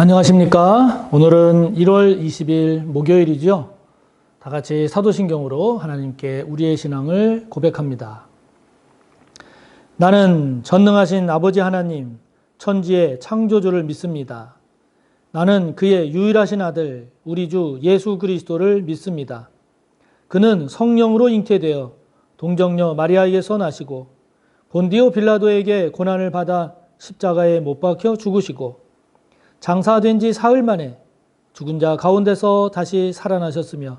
안녕하십니까. 오늘은 1월 20일 목요일이죠. 다 같이 사도신경으로 하나님께 우리의 신앙을 고백합니다. 나는 전능하신 아버지 하나님, 천지의 창조주를 믿습니다. 나는 그의 유일하신 아들, 우리 주 예수 그리스도를 믿습니다. 그는 성령으로 잉태되어 동정녀 마리아에게서 나시고 본디오 빌라도에게 고난을 받아 십자가에 못 박혀 죽으시고 장사된 지 사흘 만에 죽은 자 가운데서 다시 살아나셨으며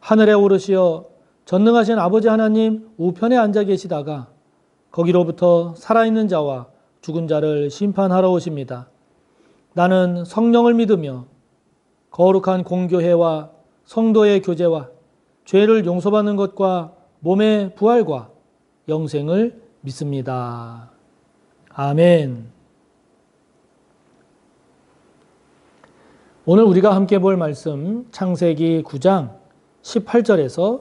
하늘에 오르시어 전능하신 아버지 하나님 우편에 앉아 계시다가 거기로부터 살아있는 자와 죽은 자를 심판하러 오십니다. 나는 성령을 믿으며 거룩한 공교회와 성도의 교제와 죄를 용서받는 것과 몸의 부활과 영생을 믿습니다. 아멘. 오늘 우리가 함께 볼 말씀 창세기 9장 18절에서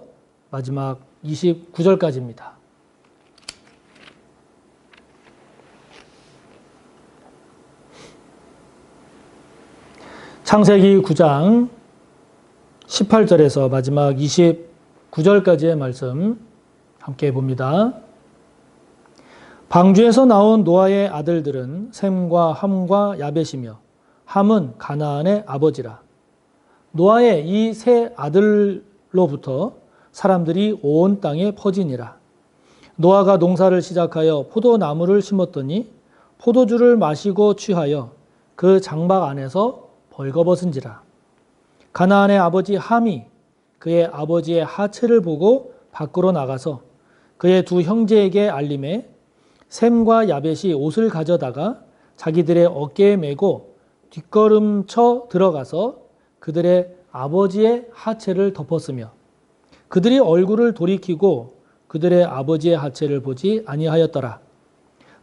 마지막 29절까지입니다. 창세기 9장 18절에서 마지막 29절까지의 말씀 함께 봅니다. 방주에서 나온 노아의 아들들은 셈과 함과 야벳이며 함은 가나안의 아버지라. 노아의 이 세 아들로부터 사람들이 온 땅에 퍼지니라. 노아가 농사를 시작하여 포도나무를 심었더니 포도주를 마시고 취하여 그 장막 안에서 벌거벗은지라. 가나안의 아버지 함이 그의 아버지의 하체를 보고 밖으로 나가서 그의 두 형제에게 알림해 셈과 야벳이 옷을 가져다가 자기들의 어깨에 메고 뒷걸음쳐 들어가서 그들의 아버지의 하체를 덮었으며 그들이 얼굴을 돌이키고 그들의 아버지의 하체를 보지 아니하였더라.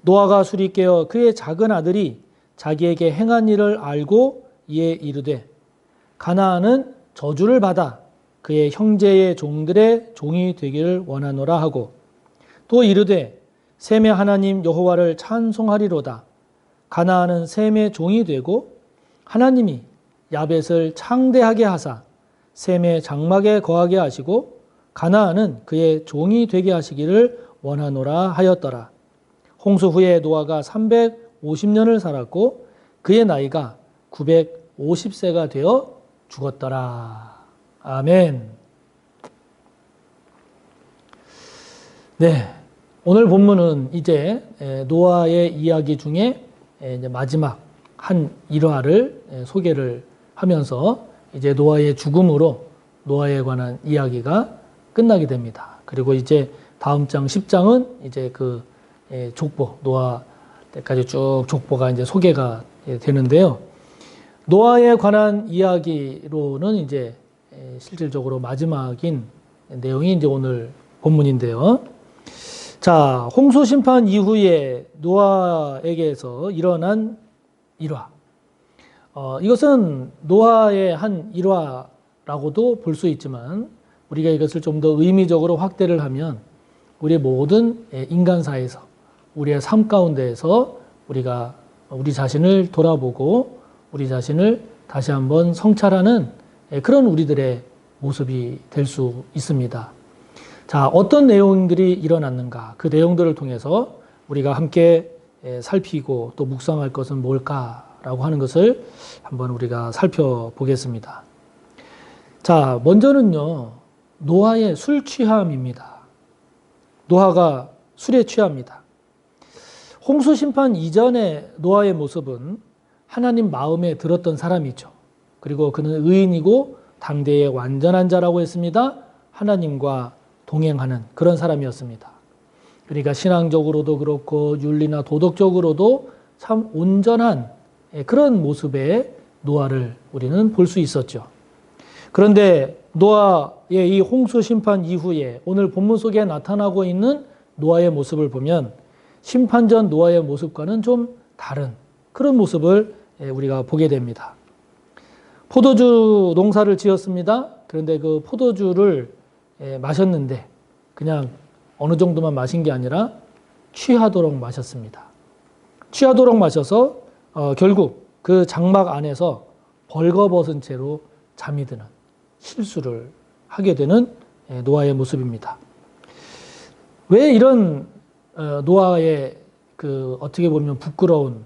노아가 술이 깨어 그의 작은 아들이 자기에게 행한 일을 알고 이에 이르되 가나안은 저주를 받아 그의 형제의 종들의 종이 되기를 원하노라 하고 또 이르되 셈의 하나님 여호와를 찬송하리로다. 가나안은 셈의 종이 되고 하나님이 야벳을 창대하게 하사 셈의 장막에 거하게 하시고 가나안은 그의 종이 되게 하시기를 원하노라 하였더라. 홍수 후에 노아가 350년을 살았고 그의 나이가 950세가 되어 죽었더라. 아멘. 네, 오늘 본문은 이제 노아의 이야기 중에 이제 마지막 한 일화를 소개를 하면서 이제 노아의 죽음으로 노아에 관한 이야기가 끝나게 됩니다. 그리고 이제 다음 장 10장은 이제 그 족보, 노아 때까지 쭉 족보가 이제 소개가 되는데요. 노아에 관한 이야기로는 이제 실질적으로 마지막인 내용이 이제 오늘 본문인데요. 자, 홍수 심판 이후에 노아에게서 일어난 일화. 이것은 노아의 한 일화라고도 볼 수 있지만 우리가 이것을 좀 더 의미적으로 확대를 하면 우리 모든 인간사에서 우리의 삶 가운데에서 우리가 우리 자신을 돌아보고 우리 자신을 다시 한번 성찰하는 그런 우리들의 모습이 될 수 있습니다. 자, 어떤 내용들이 일어났는가? 그 내용들을 통해서 우리가 함께 살피고 또 묵상할 것은 뭘까라고 하는 것을 한번 우리가 살펴보겠습니다. 자, 먼저는요, 노아의 술 취함입니다. 노아가 술에 취합니다. 홍수 심판 이전의 노아의 모습은 하나님 마음에 들었던 사람이죠. 그리고 그는 의인이고 당대의 완전한 자라고 했습니다. 하나님과 동행하는 그런 사람이었습니다. 그러니까 신앙적으로도 그렇고 윤리나 도덕적으로도 참 온전한 그런 모습의 노아를 우리는 볼 수 있었죠. 그런데 노아의 이 홍수 심판 이후에 오늘 본문 속에 나타나고 있는 노아의 모습을 보면 심판 전 노아의 모습과는 좀 다른 그런 모습을 우리가 보게 됩니다. 포도주 농사를 지었습니다. 그런데 그 포도주를 마셨는데 그냥 어느 정도만 마신 게 아니라 취하도록 마셨습니다. 취하도록 마셔서 결국 그 장막 안에서 벌거벗은 채로 잠이 드는 실수를 하게 되는 노아의 모습입니다. 왜 이런 노아의 그 어떻게 보면 부끄러운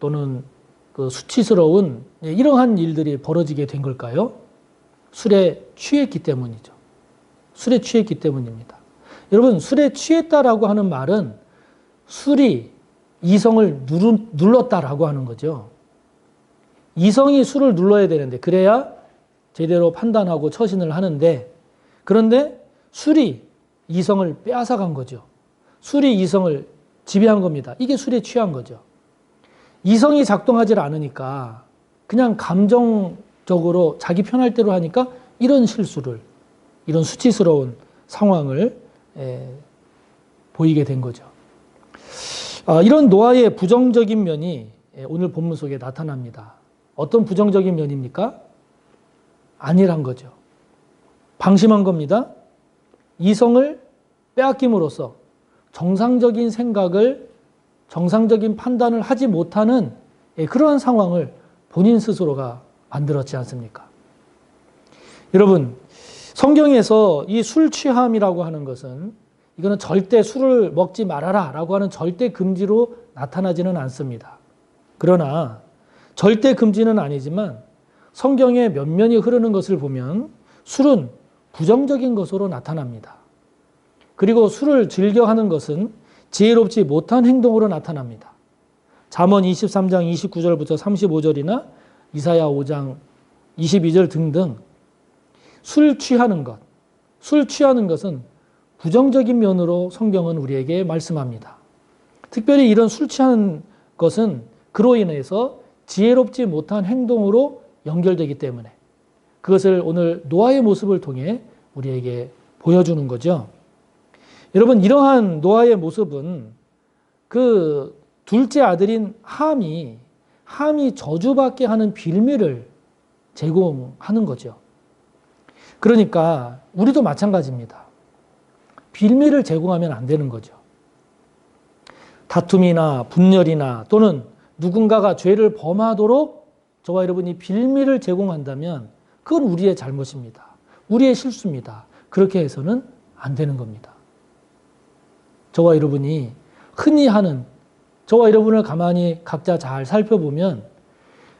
또는 그 수치스러운 이러한 일들이 벌어지게 된 걸까요? 술에 취했기 때문이죠. 술에 취했기 때문입니다. 여러분, 술에 취했다라고 하는 말은 술이 이성을 눌렀다라고 하는 거죠. 이성이 술을 눌러야 되는데 그래야 제대로 판단하고 처신을 하는데, 그런데 술이 이성을 빼앗아간 거죠. 술이 이성을 지배한 겁니다. 이게 술에 취한 거죠. 이성이 작동하지 않으니까 그냥 감정적으로 자기 편할 대로 하니까 이런 실수를, 이런 수치스러운 상황을 보이게 된 거죠. 이런 노아의 부정적인 면이 오늘 본문 속에 나타납니다. 어떤 부정적인 면입니까? 아니란 거죠. 방심한 겁니다. 이성을 빼앗김으로써 정상적인 생각을, 정상적인 판단을 하지 못하는 그러한 상황을 본인 스스로가 만들었지 않습니까? 여러분, 성경에서 이 술 취함이라고 하는 것은 이거는 절대 술을 먹지 말아라 라고 하는 절대 금지로 나타나지는 않습니다. 그러나 절대 금지는 아니지만 성경의 면면이 흐르는 것을 보면 술은 부정적인 것으로 나타납니다. 그리고 술을 즐겨하는 것은 지혜롭지 못한 행동으로 나타납니다. 잠언 23장 29절부터 35절이나 이사야 5장 22절 등등 술 취하는 것은 부정적인 면으로 성경은 우리에게 말씀합니다. 특별히 이런 술 취하는 것은 그로 인해서 지혜롭지 못한 행동으로 연결되기 때문에 그것을 오늘 노아의 모습을 통해 우리에게 보여주는 거죠. 여러분, 이러한 노아의 모습은 그 둘째 아들인 함이 저주받게 하는 빌미를 제공하는 거죠. 그러니까 우리도 마찬가지입니다. 빌미를 제공하면 안 되는 거죠. 다툼이나 분열이나 또는 누군가가 죄를 범하도록 저와 여러분이 빌미를 제공한다면 그건 우리의 잘못입니다. 우리의 실수입니다. 그렇게 해서는 안 되는 겁니다. 저와 여러분이 흔히 하는, 저와 여러분을 가만히 각자 잘 살펴보면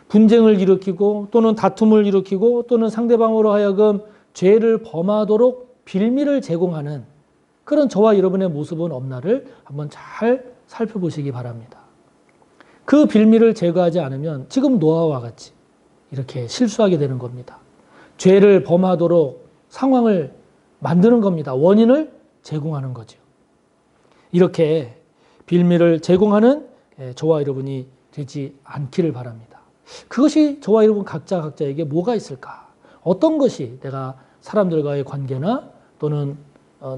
분쟁을 일으키고 또는 다툼을 일으키고 또는 상대방으로 하여금 죄를 범하도록 빌미를 제공하는 그런 저와 여러분의 모습은 없나를 한번 잘 살펴보시기 바랍니다. 그 빌미를 제거하지 않으면 지금 노아와 같이 이렇게 실수하게 되는 겁니다. 죄를 범하도록 상황을 만드는 겁니다. 원인을 제공하는 거죠. 이렇게 빌미를 제공하는 저와 여러분이 되지 않기를 바랍니다. 그것이 저와 여러분 각자에게 뭐가 있을까? 어떤 것이 내가 사람들과의 관계나 또는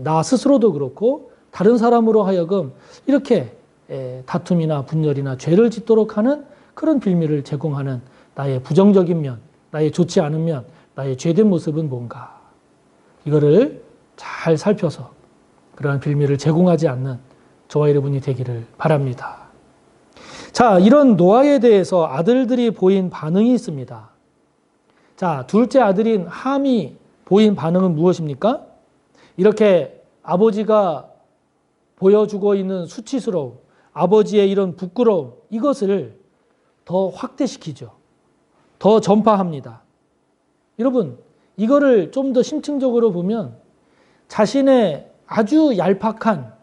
나 스스로도 그렇고 다른 사람으로 하여금 이렇게 다툼이나 분열이나 죄를 짓도록 하는 그런 빌미를 제공하는 나의 부정적인 면, 나의 좋지 않은 면, 나의 죄된 모습은 뭔가? 이거를 잘 살펴서 그러한 빌미를 제공하지 않는 저와 여러분이 되기를 바랍니다. 자, 이런 노아에 대해서 아들들이 보인 반응이 있습니다. 자, 둘째 아들인 함이 보인 반응은 무엇입니까? 이렇게 아버지가 보여주고 있는 수치스러움, 아버지의 이런 부끄러움, 이것을 더 확대시키죠. 더 전파합니다. 여러분, 이거를 좀 더 심층적으로 보면 자신의 아주 얄팍한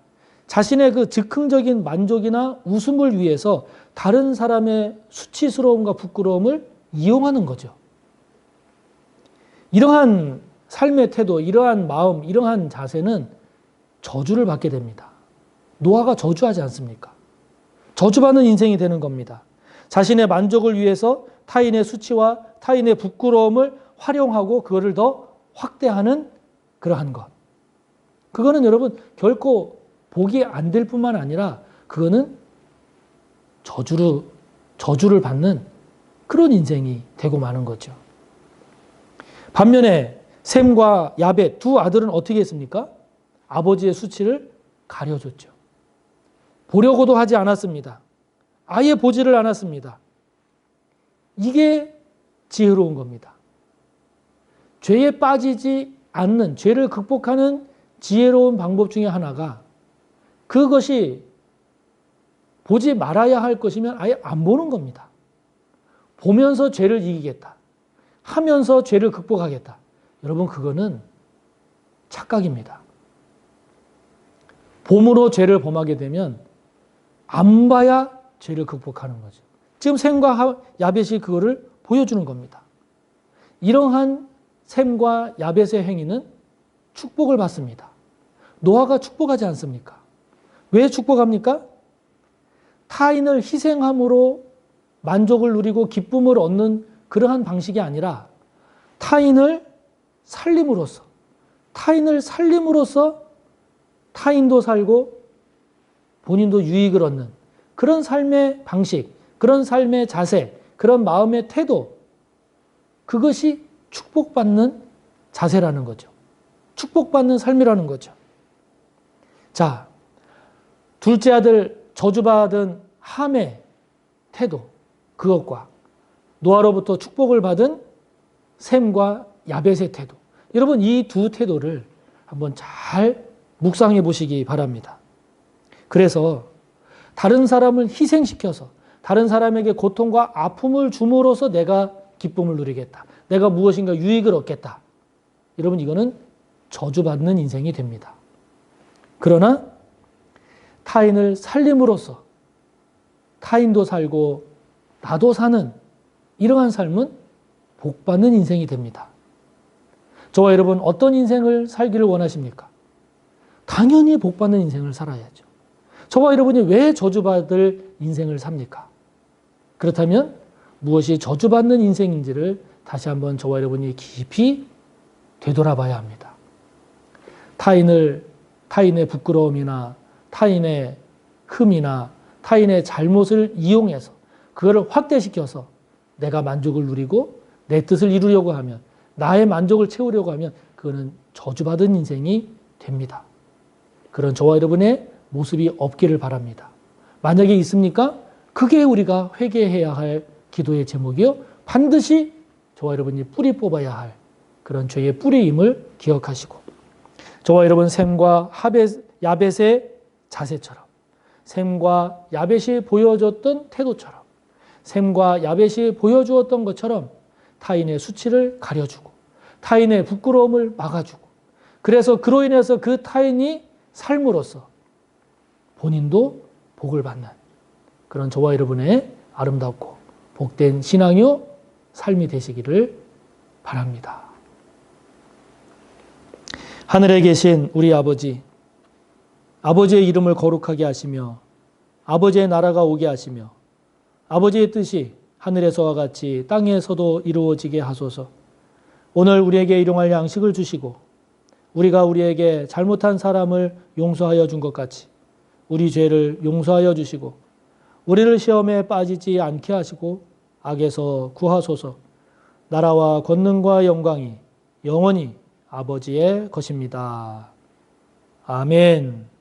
자신의 그 즉흥적인 만족이나 웃음을 위해서 다른 사람의 수치스러움과 부끄러움을 이용하는 거죠. 이러한 삶의 태도, 이러한 마음, 이러한 자세는 저주를 받게 됩니다. 노아가 저주하지 않습니까? 저주받는 인생이 되는 겁니다. 자신의 만족을 위해서 타인의 수치와 타인의 부끄러움을 활용하고 그거를 더 확대하는 그러한 것. 그거는 여러분 결코 복이 안 될 뿐만 아니라 그거는 저주를 받는 그런 인생이 되고 마는 거죠. 반면에 셈과 야벳 두 아들은 어떻게 했습니까? 아버지의 수치를 가려줬죠. 보려고도 하지 않았습니다. 아예 보지를 않았습니다. 이게 지혜로운 겁니다. 죄에 빠지지 않는, 죄를 극복하는 지혜로운 방법 중에 하나가 그것이 보지 말아야 할 것이면 아예 안 보는 겁니다. 보면서 죄를 이기겠다. 하면서 죄를 극복하겠다. 여러분, 그거는 착각입니다. 봄으로 죄를 범하게 되면 안 봐야 죄를 극복하는 거죠. 지금 셈과 야벳이 그거를 보여주는 겁니다. 이러한 셈과 야벳의 행위는 축복을 받습니다. 노아가 축복하지 않습니까? 왜 축복합니까? 타인을 희생함으로 만족을 누리고 기쁨을 얻는 그러한 방식이 아니라 타인을 살림으로써 타인도 살고 본인도 유익을 얻는 그런 삶의 방식, 그런 삶의 자세, 그런 마음의 태도, 그것이 축복받는 자세라는 거죠. 축복받는 삶이라는 거죠. 자, 둘째 아들 저주받은 함의 태도, 그것과 노아로부터 축복을 받은 셈과 야벳의 태도. 여러분, 이 두 태도를 한번 잘 묵상해 보시기 바랍니다. 그래서 다른 사람을 희생시켜서 다른 사람에게 고통과 아픔을 줌으로써 내가 기쁨을 누리겠다. 내가 무엇인가 유익을 얻겠다. 여러분, 이거는 저주받는 인생이 됩니다. 그러나 타인을 살림으로써 타인도 살고 나도 사는 이러한 삶은 복받는 인생이 됩니다. 저와 여러분, 어떤 인생을 살기를 원하십니까? 당연히 복받는 인생을 살아야죠. 저와 여러분이 왜 저주받을 인생을 삽니까? 그렇다면 무엇이 저주받는 인생인지를 다시 한번 저와 여러분이 깊이 되돌아봐야 합니다. 타인의 부끄러움이나 타인의 흠이나 타인의 잘못을 이용해서 그거를 확대시켜서 내가 만족을 누리고 내 뜻을 이루려고 하면, 나의 만족을 채우려고 하면 그거는 저주받은 인생이 됩니다. 그런 저와 여러분의 모습이 없기를 바랍니다. 만약에 있습니까? 그게 우리가 회개해야 할 기도의 제목이요. 반드시 저와 여러분이 뿌리 뽑아야 할 그런 죄의 뿌리임을 기억하시고, 저와 여러분 셈과 야벳의 자세처럼, 셈과 야벳이 보여줬던 태도처럼, 셈과 야벳이 보여주었던 것처럼 타인의 수치를 가려주고 타인의 부끄러움을 막아주고, 그래서 그로 인해서 그 타인이 삶으로써 본인도 복을 받는 그런 저와 여러분의 아름답고 복된 신앙요 삶이 되시기를 바랍니다. 하늘에 계신 우리 아버지, 아버지의 이름을 거룩하게 하시며 아버지의 나라가 오게 하시며 아버지의 뜻이 하늘에서와 같이 땅에서도 이루어지게 하소서. 오늘 우리에게 일용할 양식을 주시고 우리가 우리에게 잘못한 사람을 용서하여 준 것 같이 우리 죄를 용서하여 주시고 우리를 시험에 빠지지 않게 하시고 악에서 구하소서. 나라와 권능과 영광이 영원히 아버지의 것입니다. 아멘.